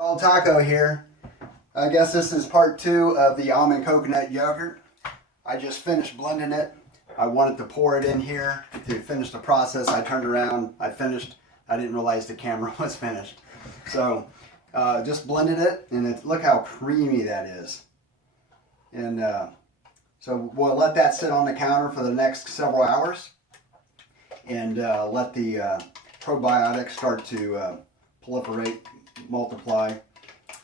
All taco here. I guess this is part 2 of the almond coconut yogurt. I just finished blending it. I wanted to pour it in here to finish the process. I turned around, I finished. I didn't realize the camera was finished. So just blended it, and look how creamy that is. And so we'll let that sit on the counter for the next several hours, and let the probiotics start to proliferate, multiply,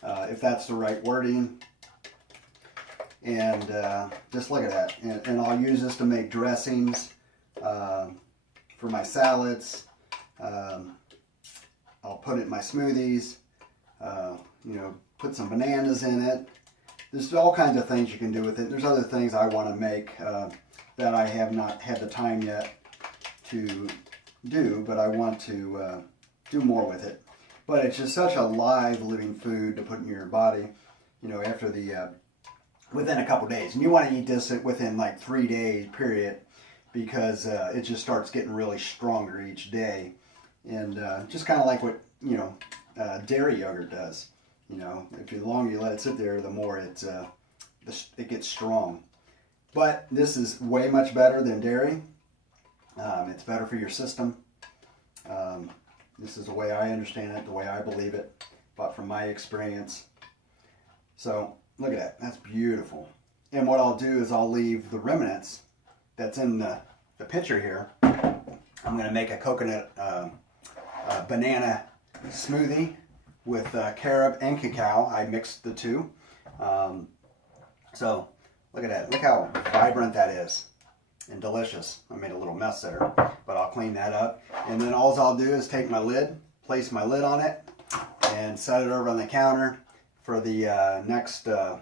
if that's the right wording. And just look at that. And I'll use this to make dressings for my salads. I'll put it in my smoothies. Put some bananas in it. There's all kinds of things you can do with it. There's other things I want to make that I have not had the time yet to do, but I want to do more with it. But it's just such a live, living food to put in your body, after within a couple days. And you want to eat this within like 3 days, period, because it just starts getting really stronger each day. And just kind of like what, dairy yogurt does. The longer you let it sit there, the more it gets strong. But this is way much better than dairy. It's better for your system. This is the way I understand it, the way I believe it, but from my experience. So look at that. That's beautiful. And what I'll do is I'll leave the remnants that's in the pitcher here. I'm going to make a coconut banana smoothie with carob and cacao. I mixed the two. So look at that. Look how vibrant that is and delicious. I made a little mess there, but I'll clean that up. And then all I'll do is take my lid, place my lid on it, and set it over on the counter for the next, wow,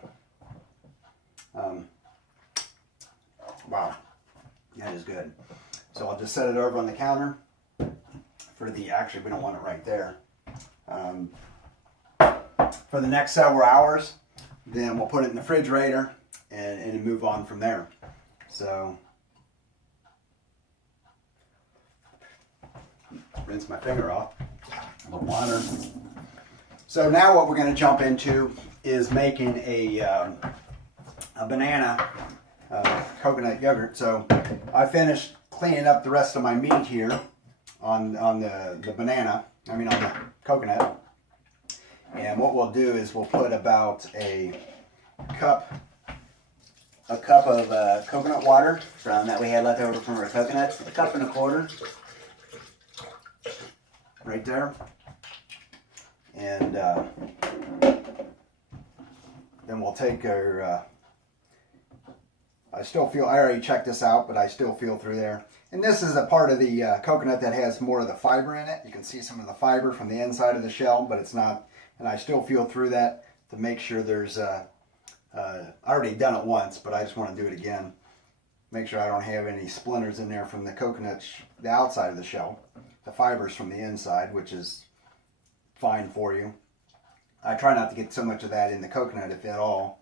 that is good. So I'll just set it over on the counter for actually we don't want it right there. For the next several hours, then we'll put it in the refrigerator and move on from there. So, rinse my finger off, a little water. So now what we're going to jump into is making a banana coconut yogurt. So I finished cleaning up the rest of my meat here on the banana, on the coconut. And what we'll do is we'll put about a cup of coconut water that we had left over from our coconut, 1.25 cups. Right there. And then we'll take our, I already checked this out, but I still feel through there. And this is a part of the coconut that has more of the fiber in it. You can see some of the fiber from the inside of the shell, but it's not, and I still feel through that to make sure there's, I already done it once, but I just want to do it again. Make sure I don't have any splinters in there from the coconut, the outside of the shell. The fibers from the inside, which is fine for you. I try not to get so much of that in the coconut, if at all,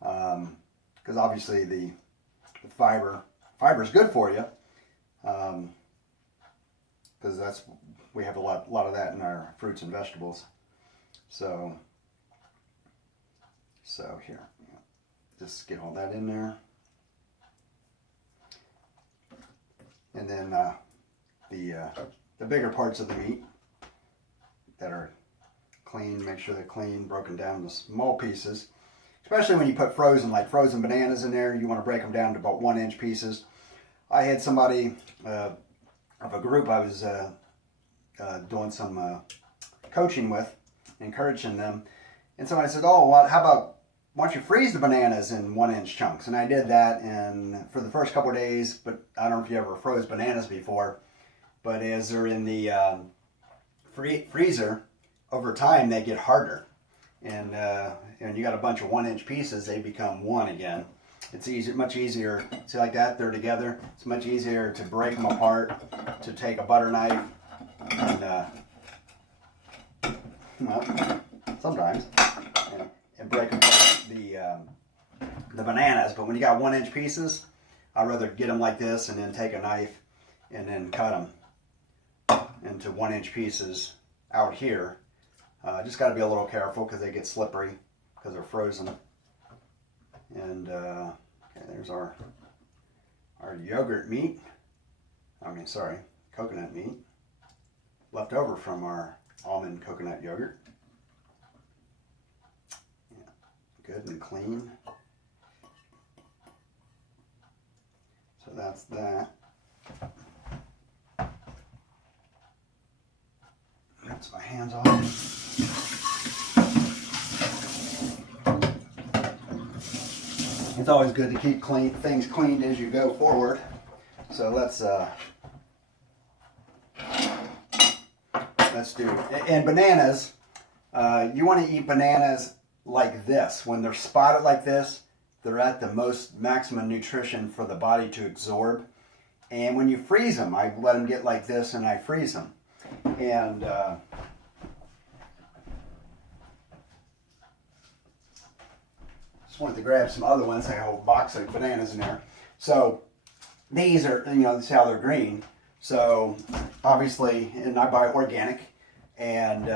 because obviously the fiber is good for you, because we have a lot of that in our fruits and vegetables. So here, just get all that in there, and then the bigger parts of the meat that are clean, make sure they're clean, broken down into small pieces. Especially when you put frozen bananas in there, you want to break them down to about 1-inch pieces. I had somebody of a group I was doing some coaching with, encouraging them, and somebody said, "Oh, well, why don't you freeze the bananas in 1-inch chunks?" And I did that, and for the first couple of days, but I don't know if you ever froze bananas before. But as they're in the freezer, over time they get harder, and you got a bunch of 1-inch pieces, they become one again. It's much easier. See, like that, they're together. It's much easier to break them apart, to take a butter knife and sometimes and break apart the bananas. But when you got 1-inch pieces, I'd rather get them like this and then take a knife and then cut them into 1-inch pieces out here Just got to be a little careful because they get slippery because they're frozen. And okay, there's our yogurt meat. Sorry, coconut meat. Left over from our almond coconut yogurt. Yeah, good and clean. So that's that. Rinse my hands off. It's always good to keep things cleaned as you go forward. So let's do, and bananas, you want to eat bananas like this. When they're spotted like this, they're at the most maximum nutrition for the body to absorb. And when you freeze them, I let them get like this and I freeze them. And just wanted to grab some other ones. I got a whole box of bananas in there. So these are, this is how they're green. So obviously, and I buy organic. And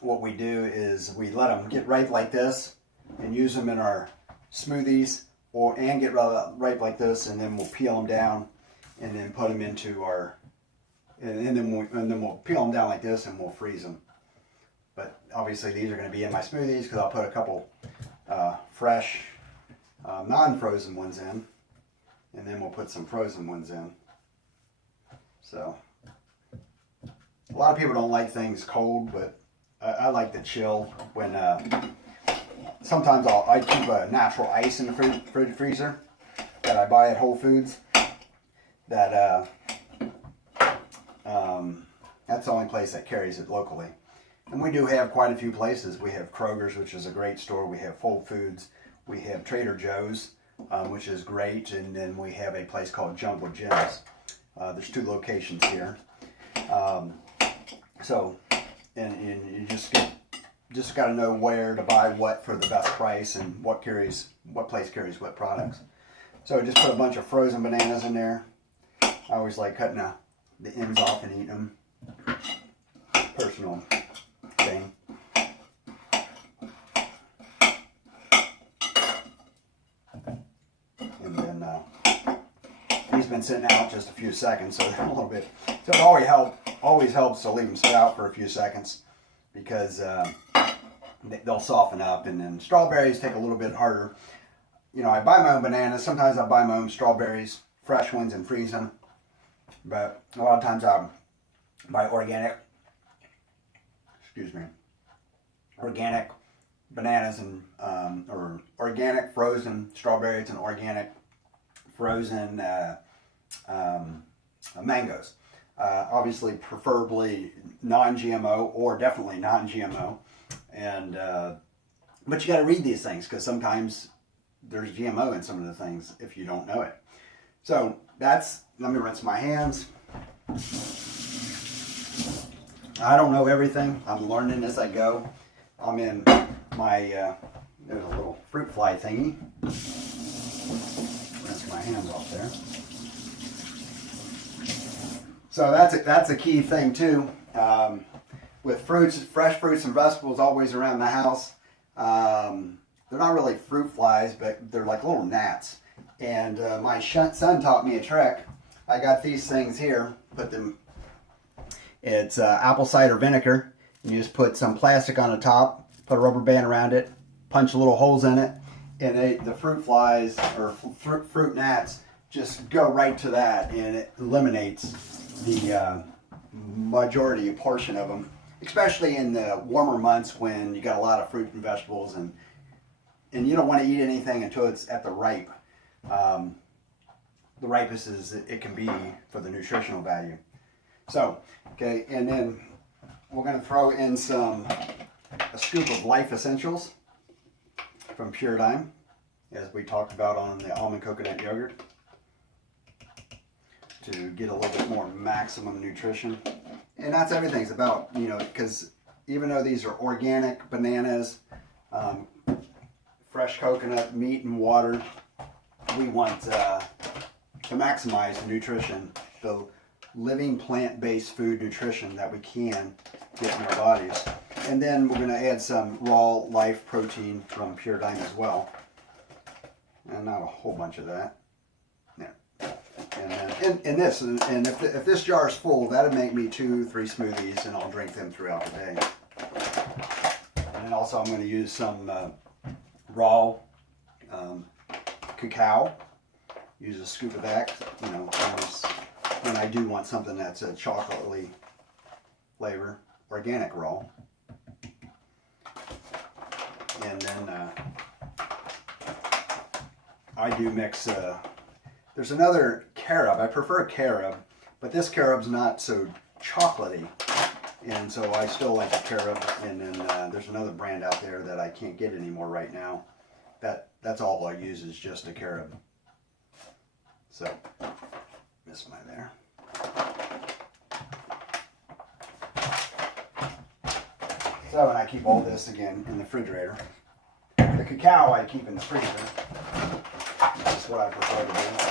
what we do is we let them get ripe like this and use them in our smoothies, and get ripe like this, and then we'll peel them down and then put them into our, and then we'll peel them down like this and we'll freeze them. But obviously these are going to be in my smoothies because I'll put a couple fresh, non-frozen ones in, and then we'll put some frozen ones in. So a lot of people don't like things cold, but I like the chill. When sometimes I keep a natural ice in the fridge freezer that I buy at Whole Foods. That that's the only place that carries it locally. And we do have quite a few places. We have Kroger's, which is a great store. We have Whole Foods. We have Trader Joe's, which is great. And then we have a place called Jungle Jim's. There's 2 locations here. And you just got to know where to buy what for the best price and what place carries what products. So just put a bunch of frozen bananas in there. I always like cutting the ends off and eating them. Personal thing. And then these have been sitting out just a few seconds, so they're a little bit. So it always helps to leave them sit out for a few seconds because they'll soften up. And then strawberries take a little bit harder. I buy my own bananas. Sometimes I buy my own strawberries, fresh ones, and freeze them. But a lot of times I buy organic bananas and or organic frozen strawberries and organic frozen mangoes. Obviously, preferably non-GMO or definitely non-GMO. And but you got to read these things because sometimes there's GMO in some of the things if you don't know it. So let me rinse my hands. I don't know everything. I'm learning as I go. I'm in my, there's a little fruit fly thingy. Rinse my hands off there. So that's a key thing too. With fresh fruits and vegetables always around the house, they're not really fruit flies, but they're like little gnats. And my son taught me a trick. I got these things here. It's apple cider vinegar. You just put some plastic on the top, put a rubber band around it, punch little holes in it, and the fruit flies or fruit gnats just go right to that, and it eliminates the majority portion of them, especially in the warmer months when you got a lot of fruit and vegetables, and you don't want to eat anything until it's at the ripe. The ripest is it can be for the nutritional value. So, okay, and then we're going to throw in a scoop of Liyf Essentials from PuraDyme, as we talked about on the almond coconut yogurt, to get a little bit more maximum nutrition. And that's everything's about, because even though these are organic bananas, fresh coconut, meat, and water, we want to maximize the nutrition, the living plant-based food nutrition that we can get in our bodies. And then we're going to add some raw Liyf protein from PuraDyme as well. And not a whole bunch of that. Yeah. And then and if this jar is full, that'll make me 2-3 smoothies, and I'll drink them throughout the day. And then also I'm going to use some raw cacao. Use a scoop of that, you know, when I do want something that's a chocolatey flavor, organic raw. And then I do mix, there's another carob. I prefer carob, but this carob's not so chocolatey. And so I still like the carob. And then there's another brand out there that I can't get anymore right now. That's all I use is just a carob. So, miss my there. So, and I keep all this again in the refrigerator. The cacao I keep in the freezer. That's what I prefer to do.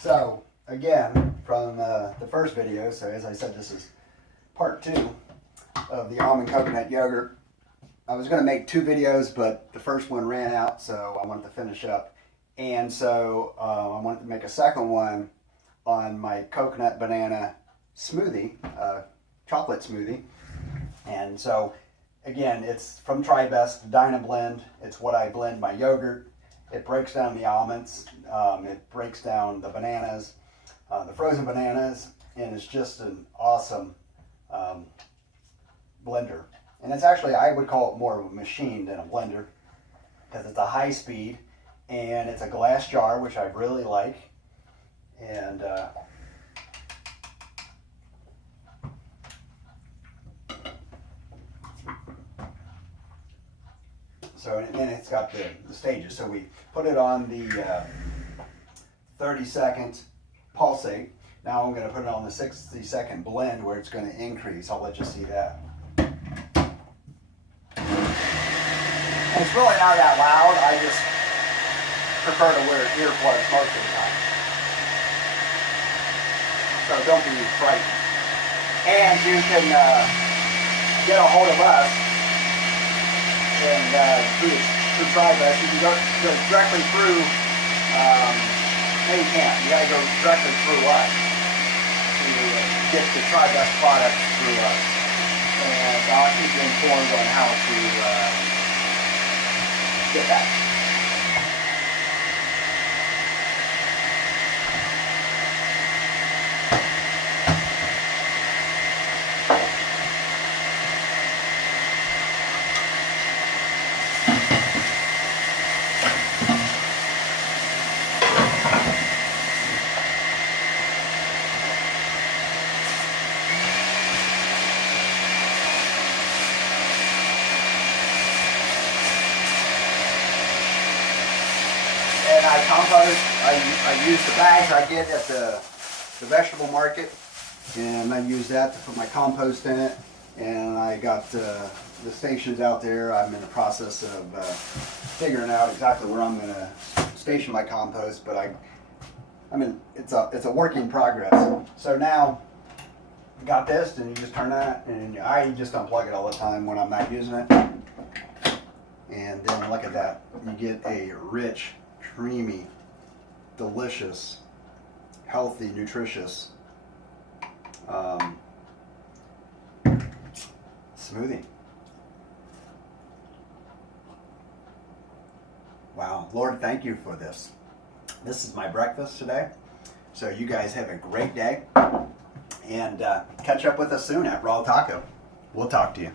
So, again, from the first video, so as I said, this is part 2 of the almond coconut yogurt. I was going to make 2 videos, but the first one ran out, so I wanted to finish up. And so I wanted to make a second one on my coconut banana smoothie, chocolate smoothie. And so, again, it's from TriBest Dynablend. It's what I blend my yogurt. It breaks down the almonds, it breaks down the bananas, the frozen bananas, and it's just an awesome blender. And it's actually, I would call it more of a machine than a blender, because it's a high speed, and it's a glass jar, which I really like. And so, and then it's got the stages. So we put it on the 30-second pulsate. Now I'm going to put it on the 60-second blend, where it's going to increase. I'll let you see that. And it's really not that loud. I just prefer to wear earplugs most of the time. So don't be frightened. And you can get a hold of us and through TriBest. You can go directly through, no you can't, you gotta go directly through us to get the TriBest products through us. And I'll keep you informed on how to get that. And I compost, I use the bags I get at the vegetable market, and I use that to put my compost in it. And I got the stations out there. I'm in the process of figuring out exactly where I'm going to station my compost, but I mean it's a work in progress. So now I got this, and you just turn that, and I just unplug it all the time when I'm not using it. And then look at that, you get a rich, creamy, delicious, healthy, nutritious smoothie. Wow, Lord, thank you for this. This is my breakfast today. So you guys have a great day. And catch up with us soon at Raw Taco. We'll talk to you.